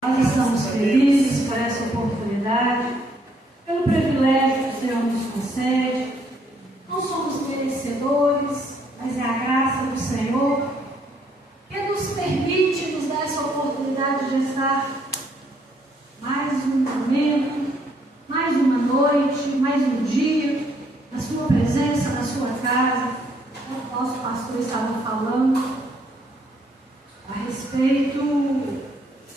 Nós estamos felizes por essa oportunidade, pelo privilégio que o Senhor nos concede. Não somos merecedores, mas é a graça do Senhor que nos permite nos dar essa oportunidade de estar mais um momento, mais uma noite, mais um dia, na sua presença, na sua casa. O nosso pastor estava falando a respeito.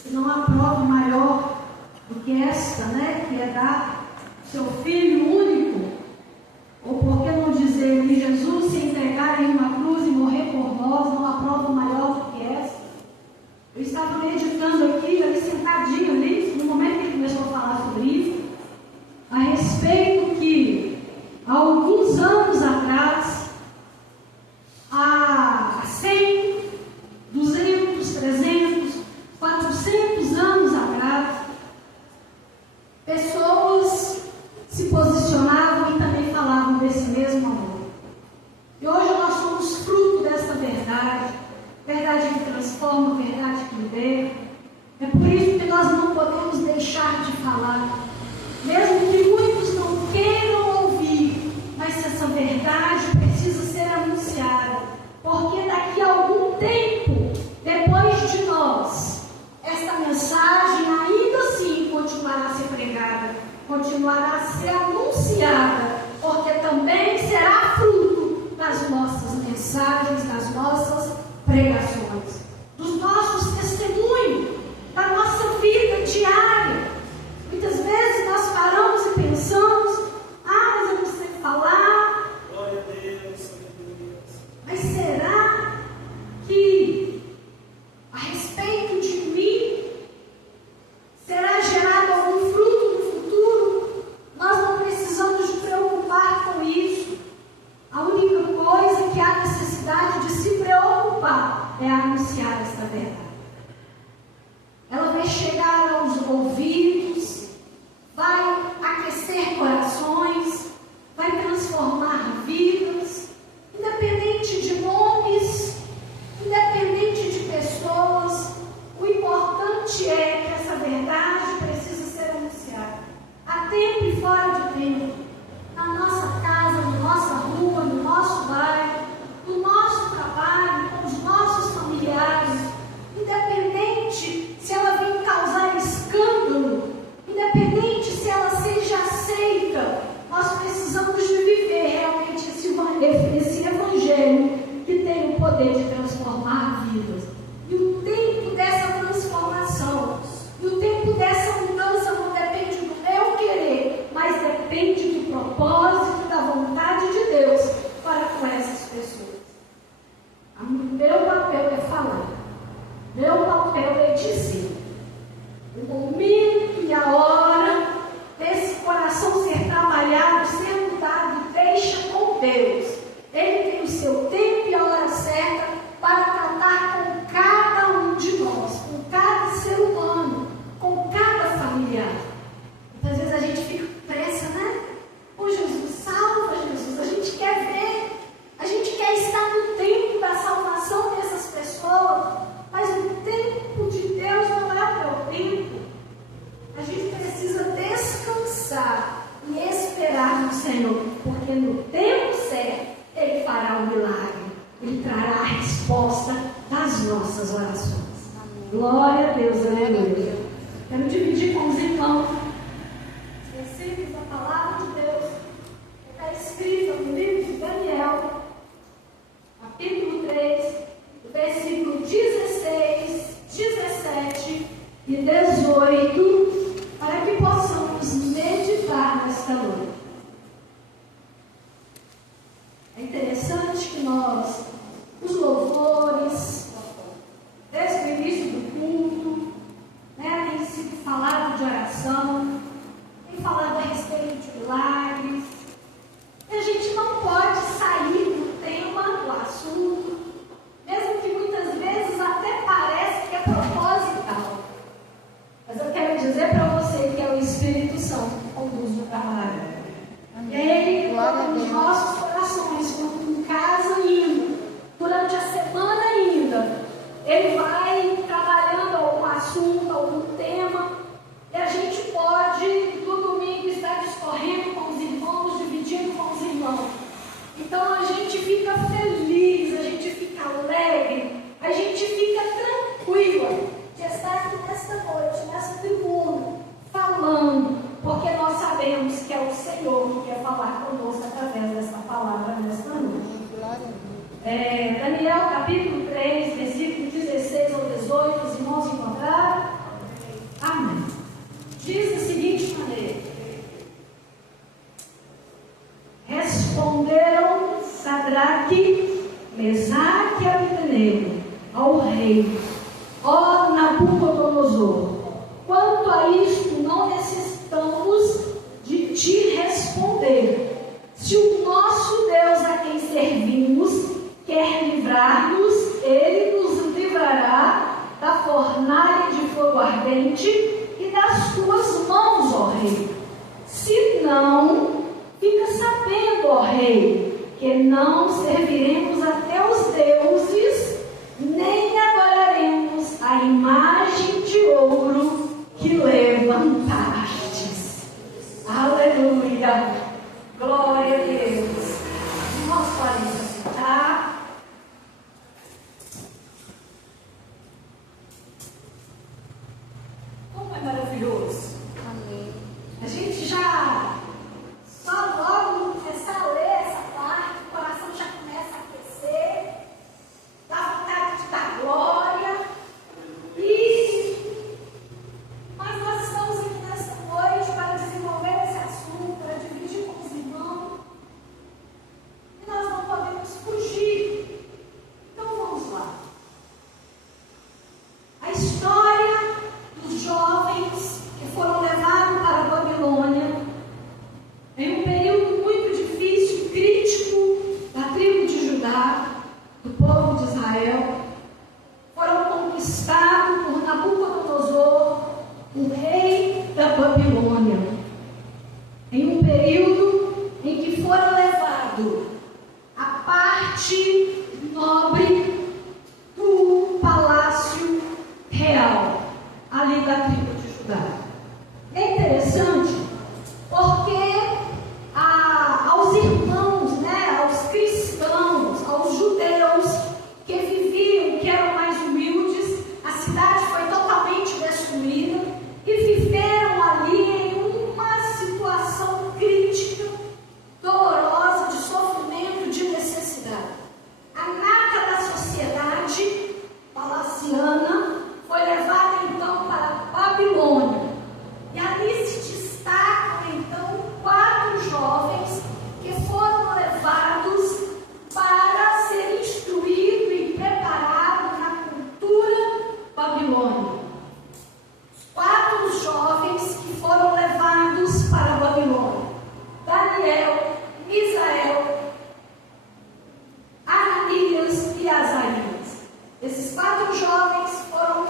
Não há prova maior do que esta, que é dar seu Filho único, ou por que não dizer que Jesus se entregar em uma cruz e morrer por nós, não há prova maior do que esta. Eu estava meditando aqui, sentadinho ali, no momento que ele começou a falar sobre isso, a respeito que, há alguns anos atrás, há 100, 200, 300, 400 anos atrás, pessoas se posicionavam e também falavam desse mesmo amor. E hoje nós somos fruto dessa verdade, verdade que transforma, verdade que libera. É por isso que nós não podemos deixar de falar, mesmo que muitos não queiram ouvir, mas essa verdade precisa ser anunciada, porque daqui a algum tempo, depois de nós, esta mensagem ainda assim continuará a ser pregada, continuará a ser anunciada, porque também será fruto das nossas mensagens, das nossas pregações, dos nossos testemunhos, da nossa vida diária. Muitas vezes nós paramos e pensamos: mas eu não sei falar. Glória a Deus, Mas será que a respeito de mim será gerado algum fruto no futuro? Nós não precisamos de preocupar com isso. A única coisa que há necessidade de se preocupar é anunciar esta verdade. Ela vai chegar aos ouvidos, vai aquecer corações, vai transformar vidas, independente de nomes, independente de pessoas. O importante é que essa verdade precisa ser anunciada, a tempo e fora de tempo, na nossa casa, na nossa rua, no nosso bairro, no nosso trabalho, com os nossos familiares, independente se ela vem causar escândalo, independente se ela seja aceita. Nós precisamos de viver realmente esse evangelho que tem o poder de transformar vidas. E o tempo dessa transformação, e o tempo dessa mudança não depende do meu querer, mas depende do propósito, da vontade de Deus para com essas pessoas. O meu papel é falar, meu papel é dizer. O momento e a hora desse coração ser trabalhado, ser mudado, deixa com Deus. Ele tem o seu tempo e a hora certa para tratar com cada um de nós, com cada ser humano, com cada familiar. Muitas vezes a gente fica com pressa, Ô Jesus, salva Jesus, a gente quer ver, a gente quer estar no tempo da salvação dessas pessoas, mas o tempo de Deus não é o meu tempo. A gente precisa descansar e esperar no Senhor, porque no tempo certo Ele fará o milagre, Ele trará a resposta das nossas orações. Amém. Glória a Deus, aleluia. Quero dividir com os irmãos versículos da palavra de Deus, que está escrita no livro de Daniel, capítulo 3, versículo 16, 17 e 18, para que possamos meditar nesta noite. É interessante que nós, os louvores, desde o início do culto, tem sido falado de oração, tem falado a respeito de milagres. E a gente não pode sair do tema, do assunto, mesmo que muitas vezes até parece que é proposital. Mas eu quero dizer para você que é o Espírito Santo que conduz o trabalho. E Ele coloca nos nossos corações, quando em casa ainda, durante a semana ainda, Ele vai trabalhando algum assunto, algum tema, Então a gente fica feliz, a gente fica alegre, a gente fica tranquila de estar aqui nesta noite, nessa tribuna, falando, porque nós sabemos que é o Senhor que quer falar conosco através dessa palavra nesta noite. Daniel capítulo 3, versículo 16 ao 18, os irmãos encontraram? Amém. Diz da seguinte maneira: responderam Sadraque, Mesaque e Abednego ao rei: ó Nabucodonosor, quanto a isto não necessitamos de te responder. Se o nosso Deus a quem servimos quer livrar-nos, ele nos livrará da fornalha de fogo ardente e das tuas mãos, ó rei. Se não, fica sabendo, ó rei, que não serviremos a teus deuses, nem adoraremos a imagem de ouro que levantastes. Aleluia! Glória a Deus! Irmãos, podem se sentar. Como é maravilhoso! Amém. A gente já só logo começar a ler essa parte, o coração já começa a aquecer, dá vontade de dar glória. Mas nós estamos aqui nesta noite para desenvolver esse assunto, para dividir com os irmãos. E nós não podemos fugir. Então vamos lá. A história dos jovens que foram levados para a Babilônia em um período muito difícil, crítico, da tribo de Judá, do povo de Israel, foram conquistados por Nabucodonosor, o rei da Babilônia, em um período em que foram levados a parte nobre do palácio real, ali da tribo de Judá. É interessante porque aos irmãos, aos cristãos, aos judeus que viviam, que eram mais humildes, a cidade foi totalmente destruída e viveram ali em uma situação crítica, dolorosa, de sofrimento, de necessidade. A nata da sociedade palaciana foi levada então para a Babilônia. E ali se destacam então 4 jovens que foram levados para ser instruídos e preparados na cultura babilônica. 4 jovens que foram levados para a Babilônia: Daniel, Misael, Ananias e Azarias. Esses 4 jovens foram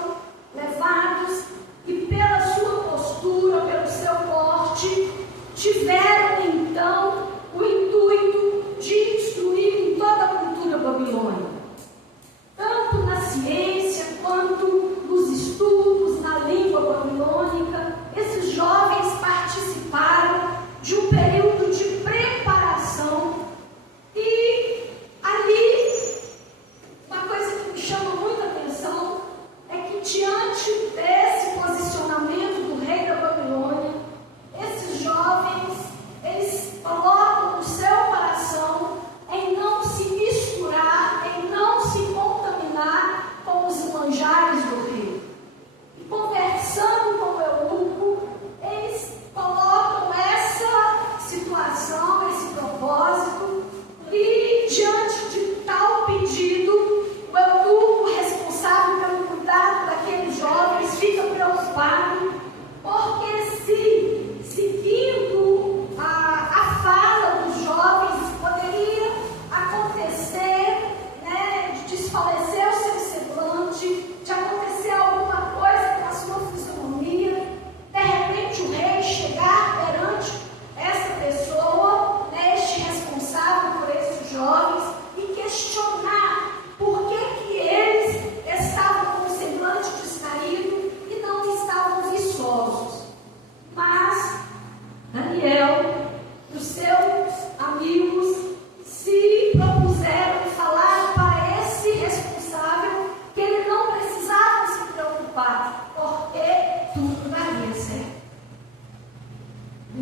levados e pela sua postura, pelo seu porte, tiveram então o intuito de instruir em toda a cultura babilônica, tanto na ciência quanto nos estudos, na língua babilônica. Esses jovens participaram de um período de preparação e ali, uma coisa que me chama muita atenção é que diante desse posicionamento do rei da Babilônia, esses jovens, eles colocam no seu coração em não se misturar, em não se contaminar com os manjares do rei. E conversando com o eunuco, eles colocam essa situação, esse propósito, e diante de tal pedido, o eunuco responsável pelo cuidado daqueles jovens fica preocupado, porque se seguindo a fala dos jovens poderia acontecer, de desfalecer o seu semblante, de acontecer alguma coisa com a sua fisionomia, de repente o rei chegar perante essa pessoa, este responsável por esses jovens, e questionar por que eles estavam com o semblante distraído e não estavam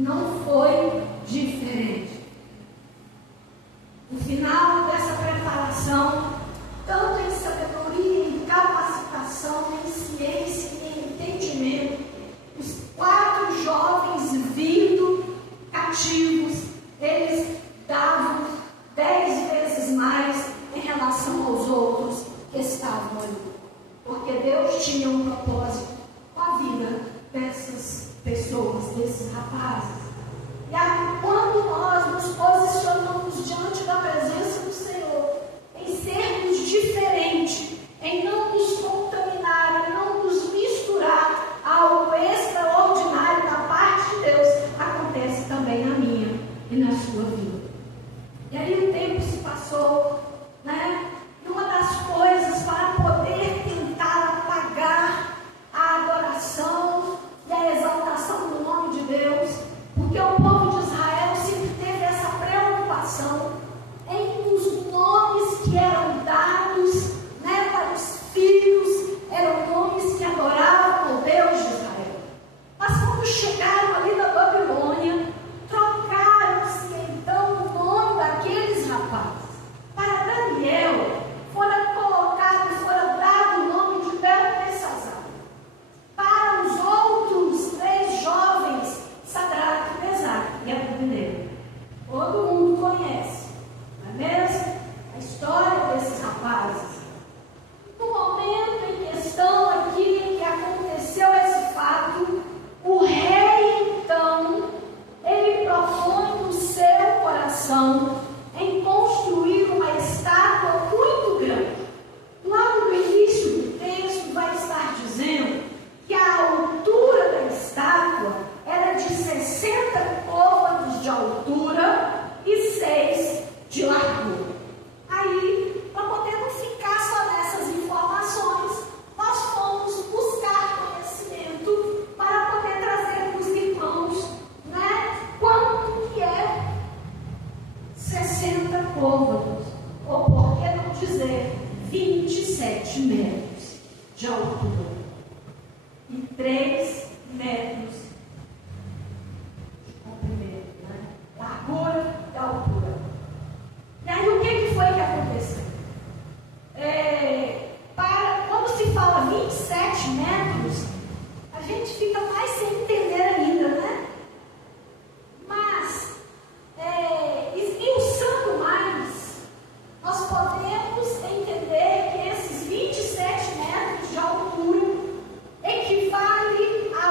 não foi diferente. No final dessa preparação, tanto em sabedoria, em capacitação, em ciência, em entendimento, os 4 jovens vindo cativos, eles davam 10 vezes mais em relação aos outros que estavam ali. Porque Deus tinha um propósito com a vida dessas pessoas, desses rapazes. E aí, quando nós nos posicionamos diante da presença do Senhor, em sermos diferentes, em não nos contaminar, em não nos misturar a algo extraordinário da parte de Deus, acontece também na minha e na sua vida. E aí o tempo se passou, né? E uma das coisas para poder tentar apagar a adoração e a exaltação do nome de Deus, porque o povo de Israel sempre teve essa preocupação em os nomes que eram dados, né, para os filhos, eram nomes que adoravam o Deus de Israel. Mas quando chegaram ali da Babilônia, trocaram-se então o nome daqueles rapazes. Para Daniel, fora colocado, fora dado o nome de Beltesazar. Para os outros 3 jovens, Sadraque, Mesaque e Abednego. Todo mundo conhece, não é mesmo? A história desses rapazes. No momento em questão aqui em que aconteceu esse fato, o rei então, ele propõe no seu coração em construir uma estátua muito grande. Logo no início do texto vai estar dizendo que a altura da estátua era de 60 côvados de altura e 6 de largura. Aí, para poder não ficar só nessas informações, nós fomos buscar conhecimento para poder trazer para os irmãos, né, quanto que é 60 côvados, ou por que não dizer 27 metros de altura e 3 metros de comprimento, né? Largura e altura. E aí o que foi que aconteceu? Quando se fala 27 metros, a gente fica mais sem entender ainda, né? Mas, esmiuçando mais, nós podemos entender que esses 27 metros de altura equivale a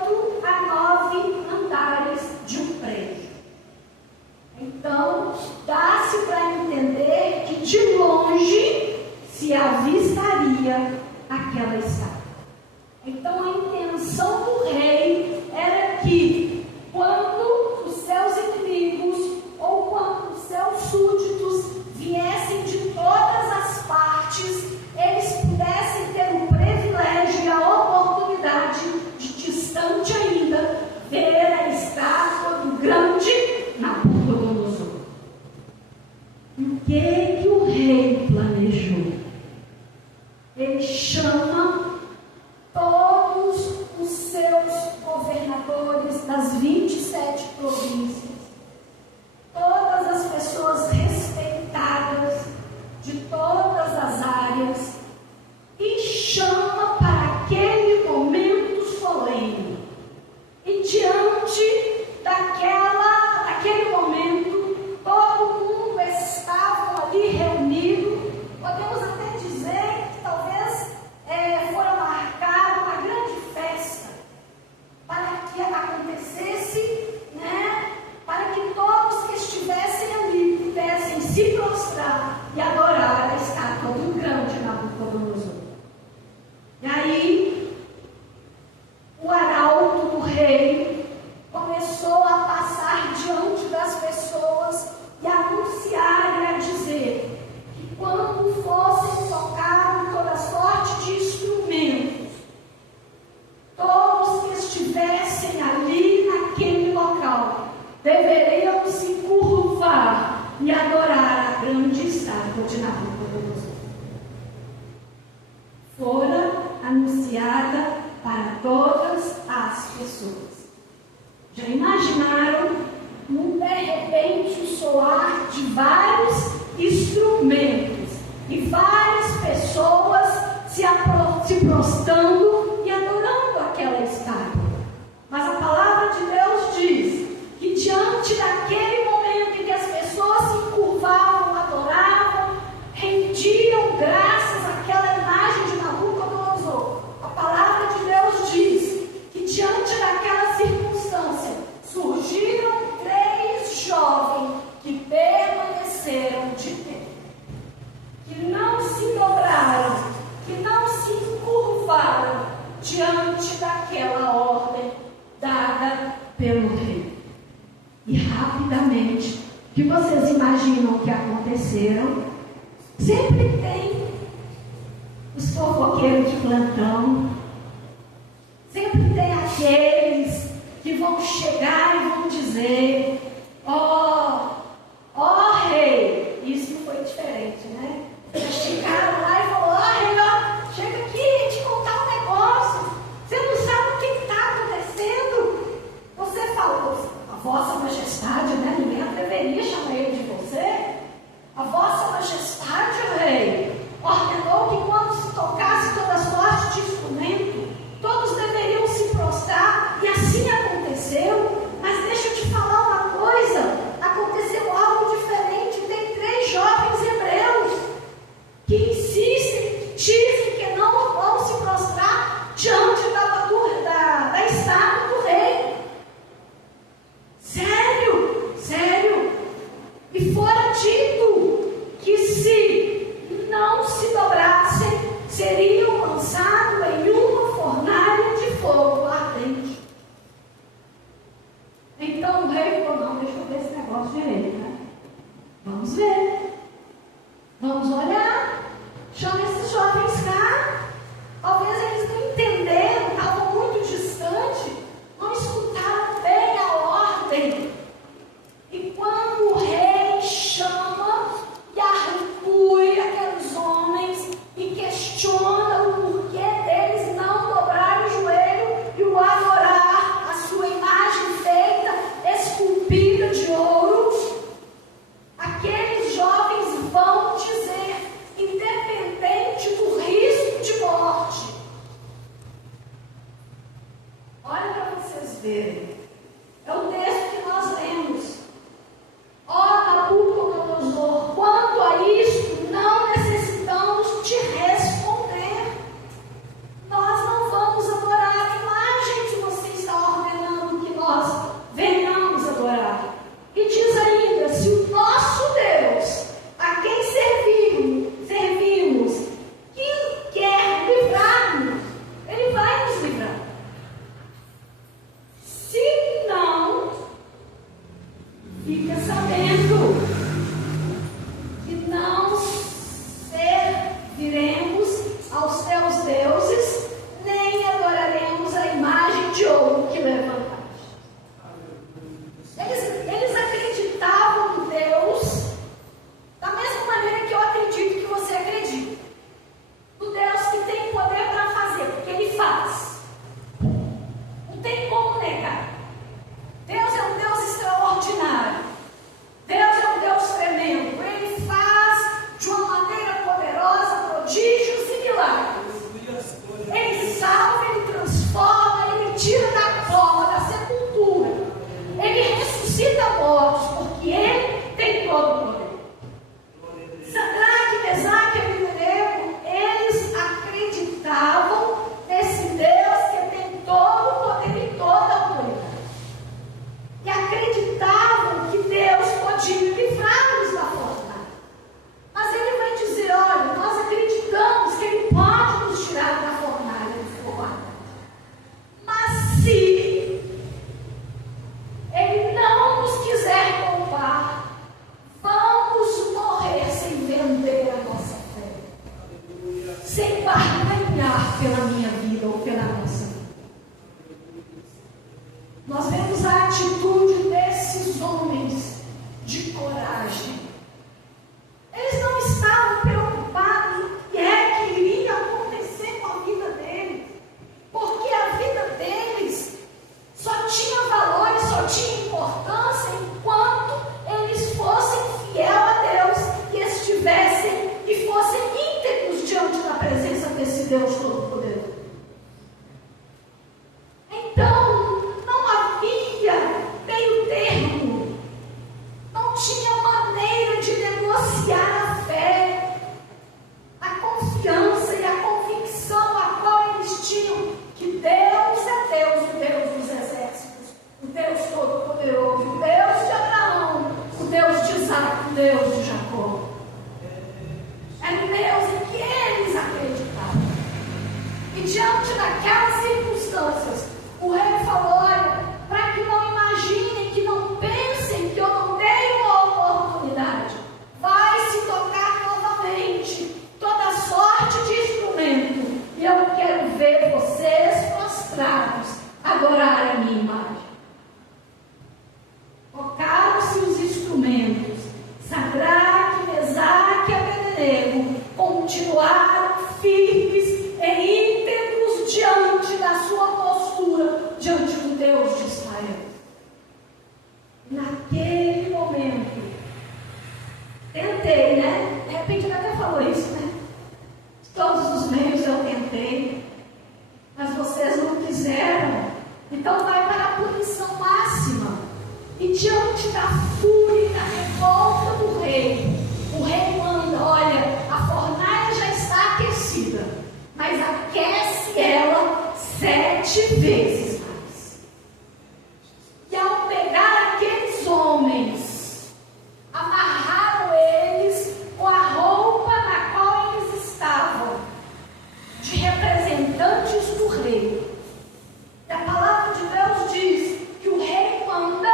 8 a 9 andares de um prédio. Então, dá-se para entender que de longe se avistaria aquela estátua. Então, a intenção do rei era que, quando os seus inimigos ou quando os seus súditos viessem de todas as partes, eles pudessem ter o privilégio e a oportunidade de, distante ainda, ver a estátua do grande Nabucodonosor. E o que o rei planejou? Ele chama todos os seus governadores das 27 províncias, todas as pessoas respeitadas de todas as áreas, e chama para aquele momento solene. E diante daquele momento, todo mundo estava ali reunido. Podemos até dizer que talvez fora marcada uma grande festa para que acontecesse, né, Já imaginaram um de repente o soar de vários instrumentos e várias pessoas se prostrando e adorando aquela estátua? Mas a palavra de Deus diz que diante daquele momento em que as pessoas se encurvavam, adoravam, rendiam graças àquela imagem de Nabucodonosor, a palavra de Deus diz que diante daquela circunstância surgiram 3 jovens que permaneceram de pé, que não se dobraram, que não se encurvaram diante daquela ordem dada pelo rei. E rapidamente, o que vocês imaginam que aconteceram? Sempre tem os fofoqueiros de plantão, sempre tem aqueles que vão chegar e vão dizer: ó rei, isso não foi diferente, né? Eles chegaram lá e falaram: ó rei, ó, chega aqui, te contar um negócio, você não sabe o que está acontecendo. Você falou, a vossa majestade, né? Ninguém atreveria chamar ele de você. A vossa majestade, rei, ordenou que quando se tocasse toda sorte de instrumento, todos deveriam se prostrar, e assim aconteceu. Mas deixa eu te falar uma coisa, aconteceu algo diferente. Tem 3 jovens hebreus que insistem, dizem que não vão se prostrar diante da estátua do rei. Sério. E fora dito que se não se dobrassem, seriam lançados em uma fornalha de fogo ardente. Então o rei falou: não, deixa eu ver esse negócio direito, né? Vamos ver. Vamos olhar. Chama esses jovens cá. Talvez eles não entenderam, estavam muito distantes, não escutaram bem a ordem. E quando o rei chama e arrecui aqueles homens e questiona o porquê deles não dobrarem o joelho e o adorar a sua imagem feita, esculpida de ouro, aqueles jovens vão dizer, independente do risco de morte. Olha para vocês verem. É o texto que nós lemos. Ó Nabucodonosor, quanto a isto, não necessitamos te responder. Nós não vamos adorar a imagem que você está ordenando que nós venhamos adorar. E diz ainda: se o nosso Deus, a quem servimos, que quer livrar-nos, Ele vai nos livrar. Se não, fica sabendo que não serviremos aos teus deuses, nem adoraremos a imagem de ouro que levantaste. Eles acreditavam em Deus da mesma maneira que eu acredito que você acredita. No Deus que tem poder para fazer, porque Ele faz. Não tem como negar. Deus é um Deus extraordinário. Deus é um Deus tremendo. Ele faz de uma maneira poderosa prodígios e milagres. Ele salva, Ele transforma, Ele tira da cova, da sepultura. Ele ressuscita mortos, porque Ele tem todo o poder. Sadraque, Mesaque e Abednego, eles acreditavam nesse Deus que tem todo o poder e toda a autoridade. E acreditavam que Deus podia livrar-nos da fornalha. Mas Ele vai dizer: olha, nós acreditamos que Ele pode nos tirar da fornalha de fogo ardente. Mas se Ele não nos quiser poupar, vamos morrer sem vender a nossa fé, sem barganhar pela minha vida ou pela nossa vida. Nós vemos a atitude desses homens de coragem. Eles não estavam preocupados em que é que iria acontecer com a vida deles, porque a vida deles só tinha valores adorar a minha imagem. Tocaram-se os instrumentos. Sadraque, Mesaque e Abednego continuaram firmes e íntegros diante da sua postura, diante do Deus de Israel. Naquele momento, tentei, né? De repente ele até falou isso, né? De todos os meios eu tentei, mas vocês não quiseram. Então vai para a punição máxima. E diante da fúria e da revolta do rei, o rei manda: olha, a fornalha já está aquecida, mas aquece ela 7 vezes mais. E ao pegar aqueles homens, amarraram eles com a roupa na qual eles estavam, de representantes do rei. E a palavra de Deus diz que o rei manda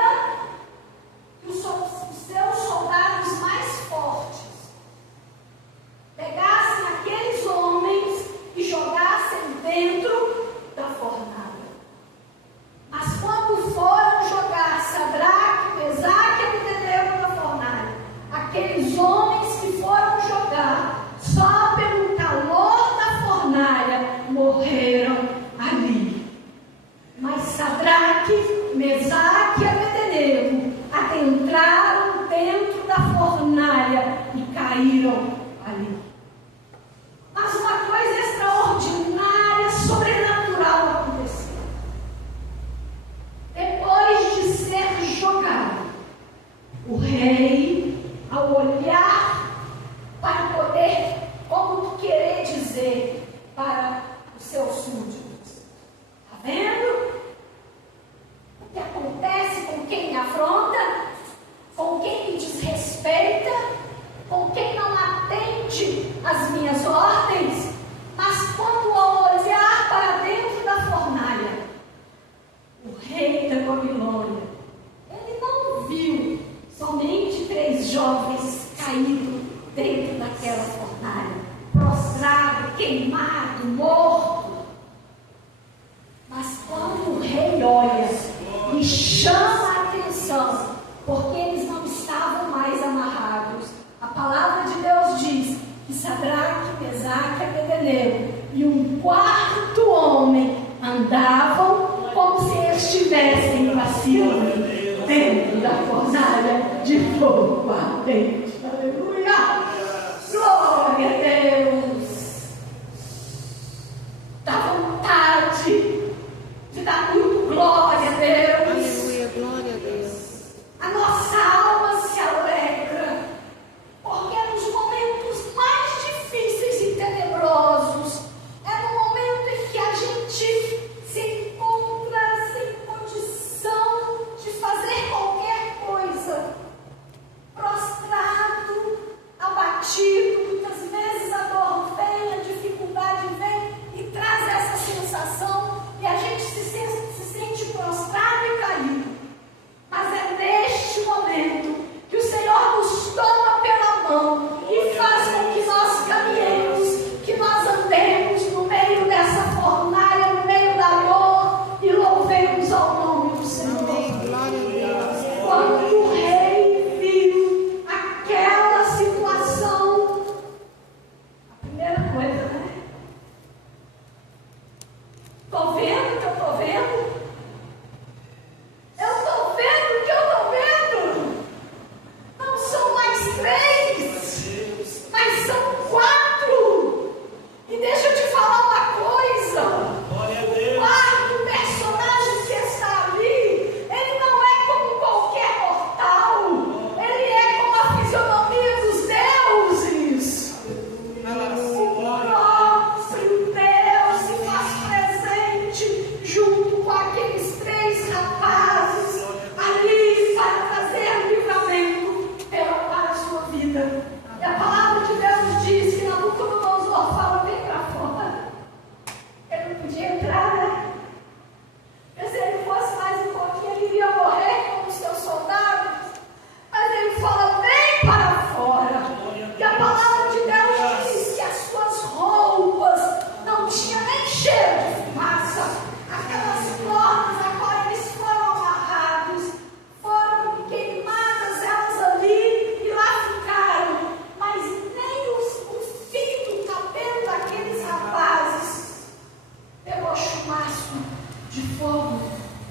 que os seus soldados mais fortes pegassem aqueles homens e jogassem dentro da fornalha. Mas quando foram jogar Sadraque, Mesaque e Abednego da fornalha, aqueles homens que foram jogar, só pelo calor da fornalha, morreram ali. Mas Sadraque, Mesaque e Abednego adentraram dentro da fornalha e caíram ali. Mas uma coisa extraordinária, sobrenatural aconteceu. Depois de ser jogado, o rei, ao olhar para poder, como querer dizer para os seus súditos: está vendo o que acontece com quem me afronta, com quem me desrespeita, com quem não atende às minhas ordens? Mas quando ao olhar para dentro da fornalha, o rei da Babilônia, ele não viu somente 3 jovens caídos dentro daquela fornalha, prostrado, queimado, morto. Mas quando o rei olha e chama a atenção, porque eles não estavam mais amarrados, a palavra de Deus diz que Sadraque, Mesaque e Abednego e um 4º homem andavam como se estivessem passeando dentro da fornalha de fogo ardente. Aleluia! Glória a Deus! Dá vontade de dar muito glória a Deus. Aleluia, glória a Deus. A nossa alma se alegra, porque nos momentos mais difíceis e tenebrosos, é no momento em que a gente se encontra sem condição de fazer qualquer coisa, prostrado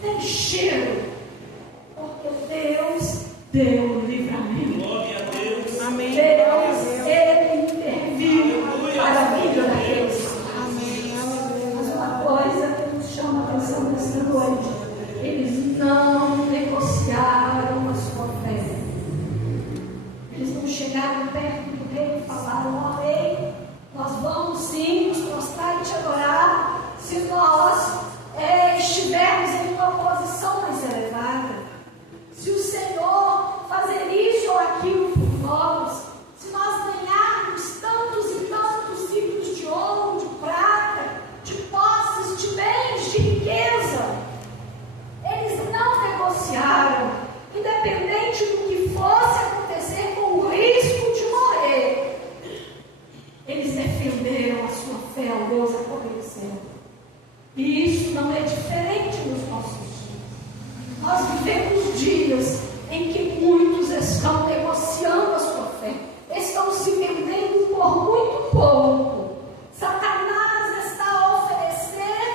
nem cheiro, porque Deus deu o livramento. Glória a Deus. Amém. Deus, Ele interviu para a vida daqueles. Amém. Mas uma coisa que nos chama a atenção nesta noite: eles não negociaram a sua fé. Eles não chegaram perto do rei e falaram: ó rei, nós vamos sim nos prostrar e te adorar se nós estivermos em uma posição mais elevada. Se o Senhor fazer isso ou aquilo por nós, se nós ganharmos tantos e tantos ciclos de ouro, de prata, de posses, de bens, de riqueza. Eles não negociaram, independente do que fosse acontecer, com o risco de morrer. Eles defenderam a sua fé ao Deus aconteceu. E isso não é diferente nos nossos dias. Nós vivemos dias em que muitos estão negociando a sua fé, estão se vendendo por muito pouco. Satanás está a oferecer,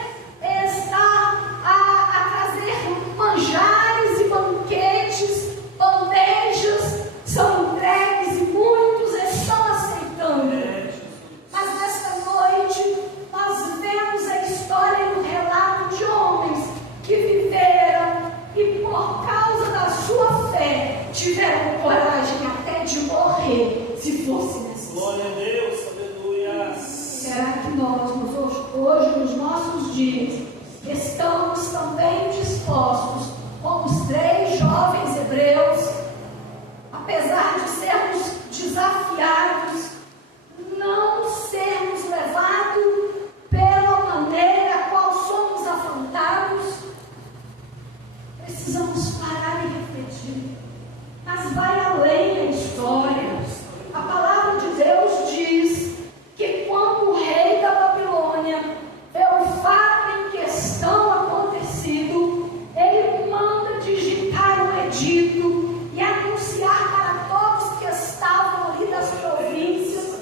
está a trazer manjares e banquetes, bandejas são entregues e muitos estão aceitando. Mas nesta noite nós vemos a história e o relato de homens que viveram e por causa da sua fé tiveram coragem até de morrer, se fosse necessário. Glória a Deus, aleluia. Será que nós hoje nos nossos dias estamos também dispostos, como os 3 jovens hebreus, apesar de sermos desafiados, não sermos levados pela maneira a qual somos afrontados? Precisamos parar e refletir. Mas vai além da história. A palavra de Deus diz que quando o rei da Babilônia vê o fato em questão acontecido, ele manda digitar um edito e anunciar para todos que estavam ali das províncias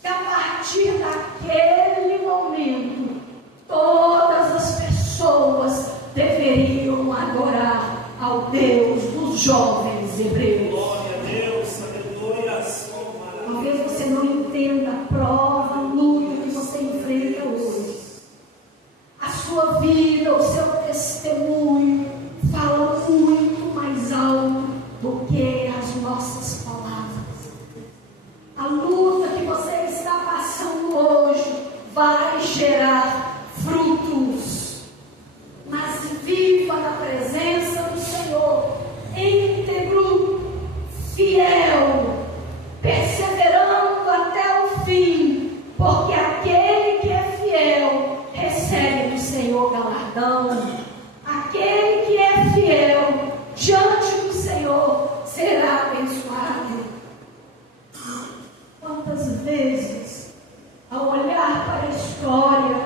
que a partir daquele momento todas as pessoas deveriam adorar ao Deus dos jovens hebreus. Glória a Deus, aleluia. Talvez você não entenda a prova, a luta que você enfrenta hoje. A sua vida, o seu testemunho fala muito mais alto do que as nossas palavras. A luta que você está passando hoje vai gerar frutos. Mas viva na presença do Senhor, íntegro, fiel, perseverando até o fim, porque aquele que é fiel recebe do Senhor galardão. Aquele que é fiel diante do Senhor será abençoado. Quantas vezes, ao olhar para a história,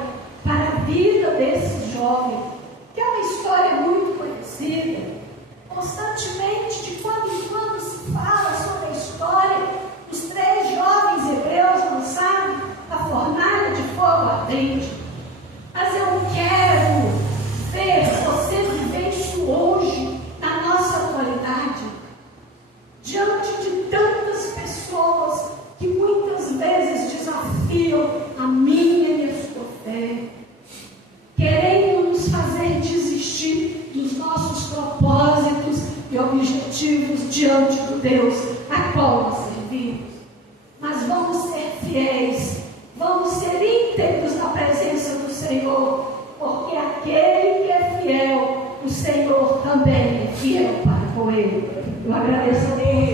para a vida desse jovem, que é uma história muito conhecida, constantemente, de quando em quando se fala sobre a história dos 3 jovens hebreus lançados na fornalha de fogo ardente. Mas eu quero ver você viver isso hoje, na nossa atualidade, diante de tantas pessoas que muitas vezes desafiam a minha e a sua fé, querendo nos fazer desistir dos nossos propósitos e objetivos diante do Deus a qual nós servimos. Mas vamos ser fiéis, vamos ser íntegros na presença do Senhor, porque aquele que é fiel, o Senhor também é fiel para com ele. Eu agradeço a Deus